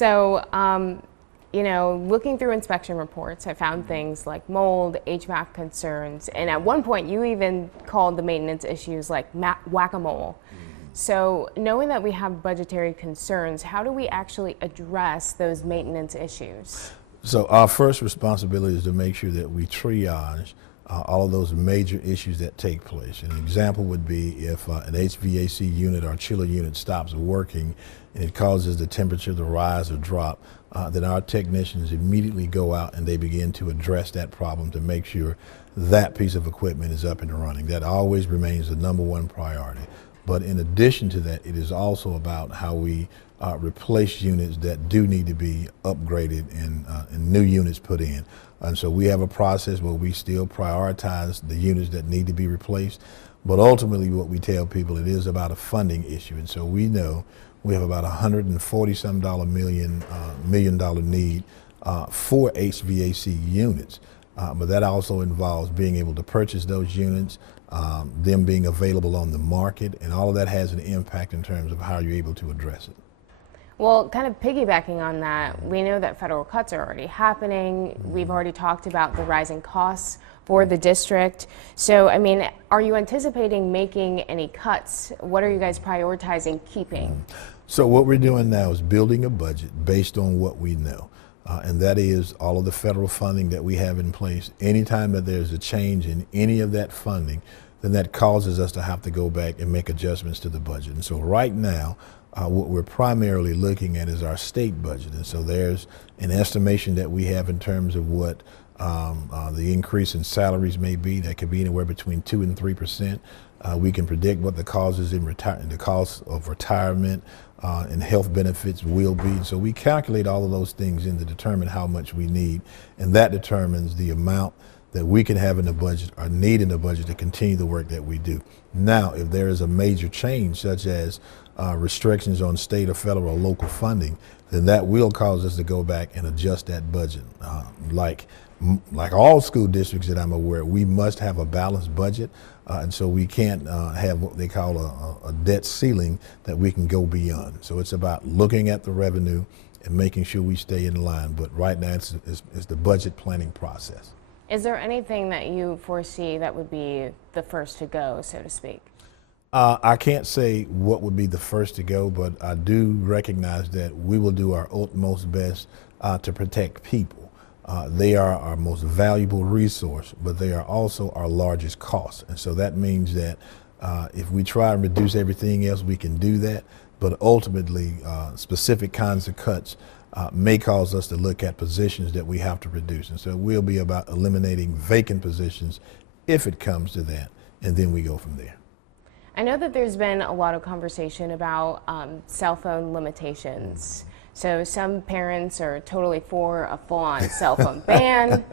So, you know, looking through inspection reports, I found things like mold, HVAC concerns, and at one point you even called the maintenance issues like whack-a-mole. So knowing that we have budgetary concerns, how do we actually address those maintenance issues? So our first responsibility is to make sure that we triage all of those major issues that take place. An example would be if an HVAC unit or chiller unit stops working and it causes the temperature to rise or drop, then our technicians immediately go out and they begin to address that problem to make sure that piece of equipment is up and running. That always remains the #1 priority. But in addition to that, it is also about how we replace units that do need to be upgraded and new units put in. And so we have a process where we still prioritize the units that need to be replaced. But ultimately what we tell people, it is about a funding issue. And so we know we have about $140-some million need for HVAC units. But that also involves being able to purchase those units, them being available on the market, and all of that has an impact in terms of how you're able to address it. Well, kind of piggybacking on that, we know that federal cuts are already happening. We've already talked about the rising costs for the district. So, I mean, are you anticipating making any cuts? What are you guys prioritizing keeping? So what we're doing now is building a budget based on what we know. And that is all of the federal funding that we have in place. Anytime that there's a change in any of that funding, then that causes us to have to go back and make adjustments to the budget. And so right now, what we're primarily looking at is our state budget. And so there's an estimation that we have in terms of what the increase in salaries may be. That could be anywhere between 2 and 3%. We can predict what the causes in the cost of retirement and health benefits will be. And so we calculate all of those things in to determine how much we need, and that determines the amount that we can have in the budget or need in the budget to continue the work that we do. Now, if there is a major change, such as restrictions on state or federal or local funding, then that will cause us to go back and adjust that budget. Like all school districts that I'm aware, we must have a balanced budget, and so we can't have what they call a debt ceiling that we can go beyond. So it's about looking at the revenue and making sure we stay in line. But right now, it's the budget planning process. Is there anything that you foresee that would be the first to go, so to speak? I can't say what would be the first to go, but I do recognize that we will do our utmost best to protect people. They are our most valuable resource, but they are also our largest cost. And so that means that if we try and reduce everything else, we can do that. But ultimately, specific kinds of cuts may cause us to look at positions that we have to reduce. And so it will be about eliminating vacant positions if it comes to that, and then we go from there. I know that there's been a lot of conversation about cell phone limitations. So some parents are totally for a full-on cell phone ban.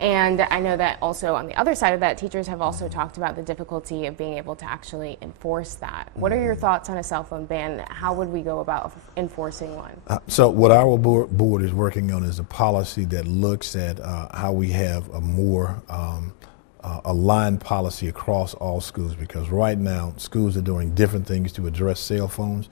And I know that also on the other side of that, teachers have also talked about the difficulty of being able to actually enforce that. What are your thoughts on a cell phone ban? How would we go about enforcing one? So what our board is working on is a policy that looks at how we have a more aligned policy across all schools, because right now schools are doing different things to address cell phones.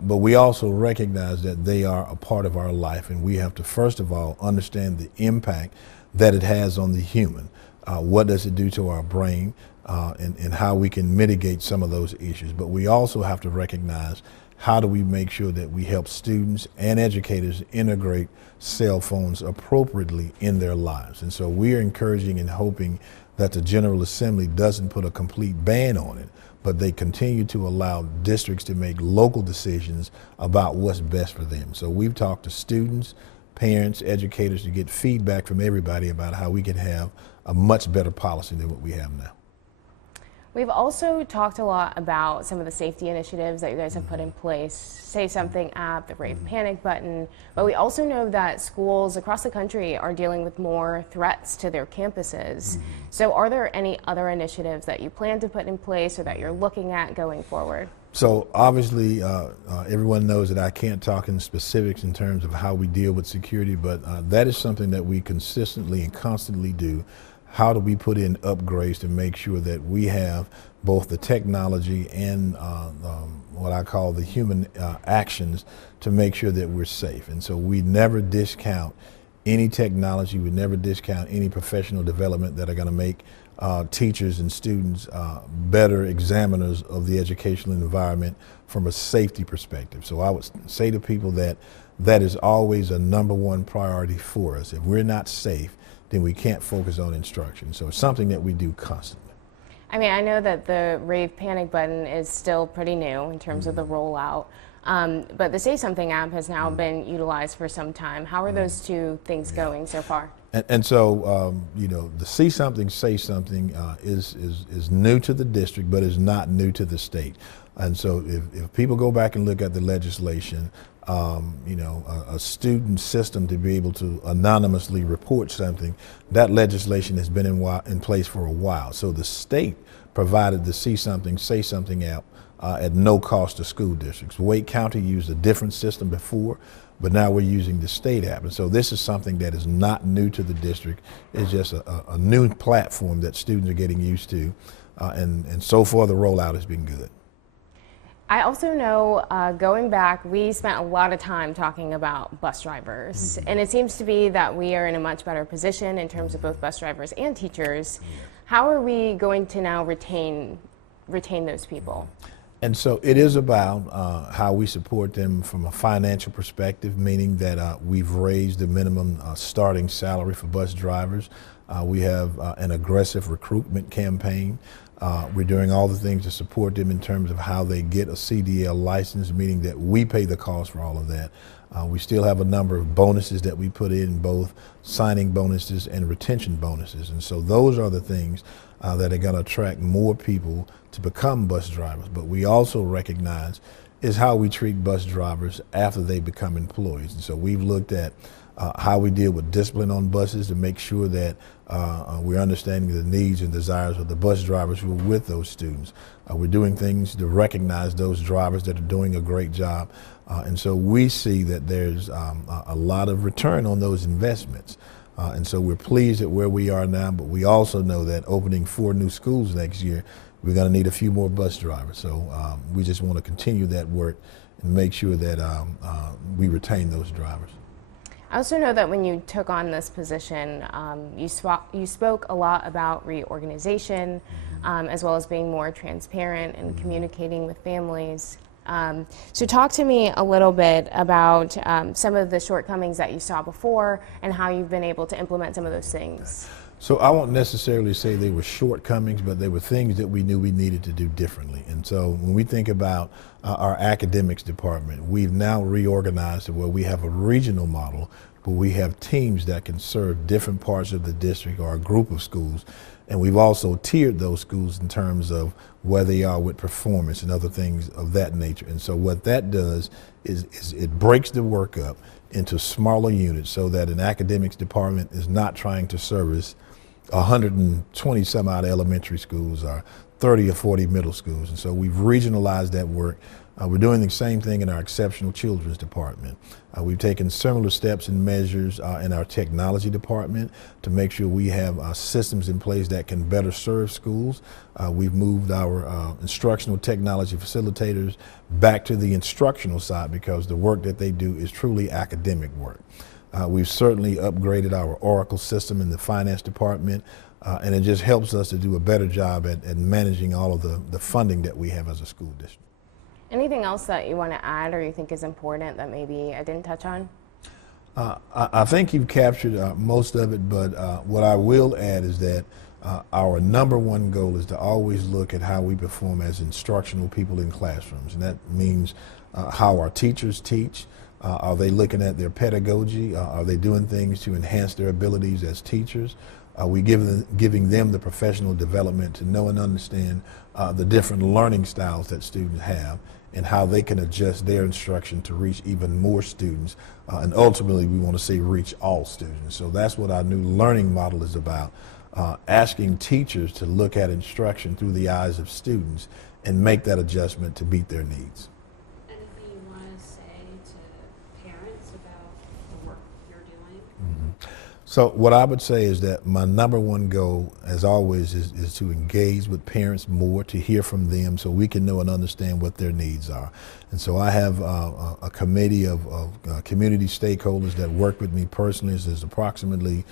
But we also recognize that they are a part of our life, and we have to first of all understand the impact that it has on the human. What does it do to our brain, and how we can mitigate some of those issues. But we also have to recognize how do we make sure that we help students and educators integrate cell phones appropriately in their lives. And so we are encouraging and hoping that the General Assembly doesn't put a complete ban on it, but they continue to allow districts to make local decisions about what's best for them. So we've talked to students, parents, educators to get feedback from everybody about how we can have a much better policy than what we have now. We've also talked a lot about some of the safety initiatives that you guys have put in place, Say Something app, the Rave Panic button, but we also know that schools across the country are dealing with more threats to their campuses. So are there any other initiatives that you plan to put in place or that you're looking at going forward? So obviously everyone knows that I can't talk in specifics in terms of how we deal with security, but that is something that we consistently and constantly do. how do we put in upgrades to make sure that we have both the technology and what I call the human actions to make sure that we're safe. And so we never discount any technology, we never discount any professional development that are going to make teachers and students better examiners of the educational environment from a safety perspective. So I would say to people that that is always a #1 priority for us. If we're not safe, then we can't focus on instruction. So it's something that we do constantly. I mean, I know that the Rave panic button is still pretty new in terms of the rollout, but the Say Something app has now been utilized for some time. How are those two things going so far? And so, you know, the See Something, Say Something is new to the district, but is not new to the state. And so if people go back and look at the legislation, you know, a student system to be able to anonymously report something, that legislation has been in place for a while. So the state provided the See Something, Say Something app at no cost to school districts. Wake County used a different system before, but now we're using the state app. And so this is something that is not new to the district. It's just a new platform that students are getting used to. And so far the rollout has been good. I also know, going back, we spent a lot of time talking about bus drivers, and it seems to be that we are in a much better position in terms of both bus drivers and teachers. How are we going to now retain those people? And so it is about how we support them from a financial perspective, meaning that we've raised the minimum starting salary for bus drivers. We have an aggressive recruitment campaign. We're doing all the things to support them in terms of how they get a CDL license, meaning that we pay the cost for all of that. We still have a number of bonuses that we put in, both signing bonuses and retention bonuses. And so those are the things that are going to attract more people to become bus drivers. But we also recognize is how we treat bus drivers after they become employees. And so we've looked at how we deal with discipline on buses to make sure that we're understanding the needs and desires of the bus drivers who are with those students. We're doing things to recognize those drivers that are doing a great job. And so we see that there's a lot of return on those investments. And so we're pleased at where we are now, but we also know that opening 4 new schools next year, we're going to need a few more bus drivers. So we just want to continue that work and make sure that we retain those drivers. I also know that when you took on this position, you spoke a lot about reorganization, as well as being more transparent and communicating with families. So talk to me a little bit about some of the shortcomings that you saw before and how you've been able to implement some of those things. So I won't necessarily say they were shortcomings, but they were things that we knew we needed to do differently. And so when we think about our academics department, we've now reorganized to where we have a regional model, but we have teams that can serve different parts of the district or a group of schools. And we've also tiered those schools in terms of where they are with performance and other things of that nature. And so what that does is it breaks the work up into smaller units so that an academics department is not trying to service 120 some odd elementary schools or 30 or 40 middle schools. And so we've regionalized that work. We're doing the same thing in our exceptional children's department. We've taken similar steps and measures in our technology department to make sure we have systems in place that can better serve schools. We've moved our instructional technology facilitators back to the instructional side because the work that they do is truly academic work. We've certainly upgraded our Oracle system in the finance department, and it just helps us to do a better job at managing all of the funding that we have as a school district. Anything else that you want to add or you think is important that maybe I didn't touch on? I think you've captured most of it, but what I will add is that our #1 goal is to always look at how we perform as instructional people in classrooms, and that means how our teachers teach. Are they looking at their pedagogy? Are they doing things to enhance their abilities as teachers? Are we giving them the professional development to know and understand the different learning styles that students have and how they can adjust their instruction to reach even more students? And ultimately, we want to say reach all students. So that's what our new learning model is about, asking teachers to look at instruction through the eyes of students and make that adjustment to meet their needs. Anything you want to say to parents about the work you're doing? So what I would say is that my number one goal, as always, is to engage with parents more, to hear from them so we can know and understand what their needs are. And so I have a committee of community stakeholders that work with me personally. There's approximately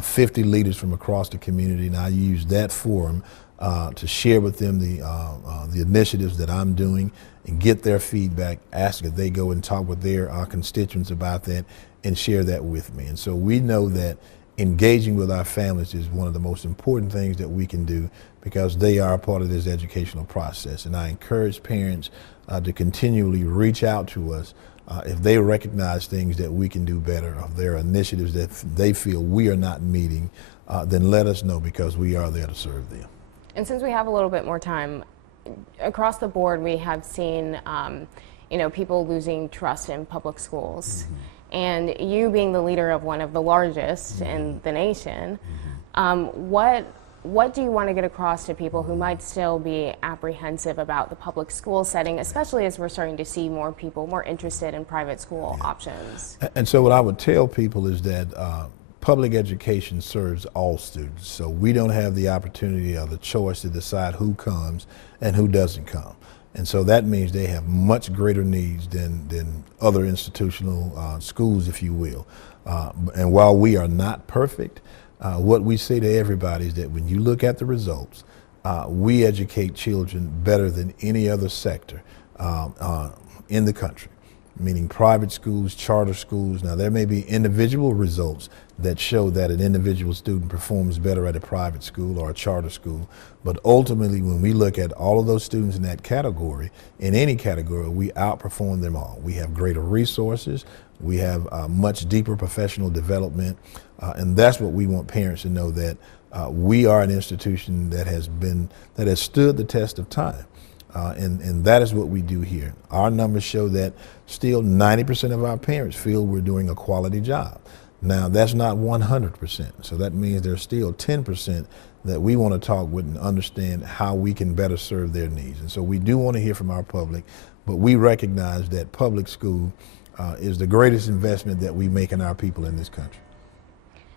50 leaders from across the community, and I use that forum to share with them the initiatives that I'm doing and get their feedback, ask if they go and talk with their constituents about that and share that with me. And so we know that engaging with our families is one of the most important things that we can do because they are a part of this educational process. And I encourage parents to continually reach out to us if they recognize things that we can do better, if there are initiatives that they feel we are not meeting, then let us know because we are there to serve them. And since we have a little bit more time, across the board we have seen people losing trust in public schools. Mm-hmm. And you being the leader of one of the largest mm-hmm. in the nation, mm-hmm. What do you want to get across to people who might still be apprehensive about the public school setting, especially as we're starting to see more people more interested in private school options? And so what I would tell people is that public education serves all students. So we don't have the opportunity or the choice to decide who comes and who doesn't come. And so that means they have much greater needs than other institutional schools, if you will. And while we are not perfect, what we say to everybody is that when you look at the results, we educate children better than any other sector in the country, meaning private schools, charter schools. Now, there may be individual results that show that an individual student performs better at a private school or a charter school. But ultimately, when we look at all of those students in that category, in any category, we outperform them all. We have greater resources. We have much deeper professional development. And that's what we want parents to know, that we are an institution that has stood the test of time. And that is what we do here. Our numbers show that still 90% of our parents feel we're doing a quality job. Now, that's not 100%. So that means there's still 10% that we want to talk with and understand how we can better serve their needs. And so we do want to hear from our public, but we recognize that public school is the greatest investment that we make in our people in this country.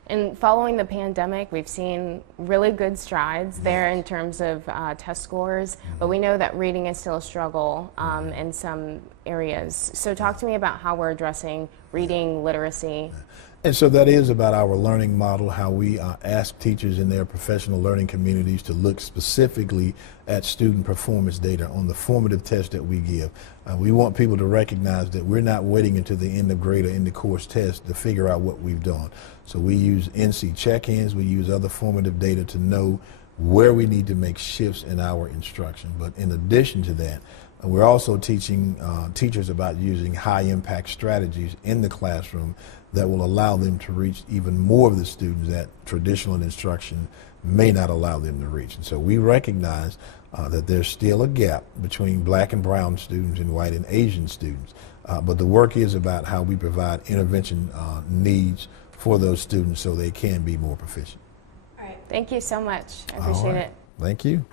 And following the pandemic, we've seen really good strides there in terms of test scores, but we know that reading is still a struggle in some areas. So talk to me about how we're addressing reading literacy. And so that is about our learning model, how we ask teachers in their professional learning communities to look specifically at student performance data on the formative tests that we give. We want people to recognize that we're not waiting until the end of grade or end of course test to figure out what we've done. So we use NC check-ins, we use other formative data to know where we need to make shifts in our instruction. But in addition to that, we're also teaching teachers about using high-impact strategies in the classroom that will allow them to reach even more of the students that traditional instruction may not allow them to reach. And so we recognize that there's still a gap between black and brown students and white and Asian students. But the work is about how we provide intervention needs for those students so they can be more proficient. All right. Thank you so much. I appreciate it. Thank you.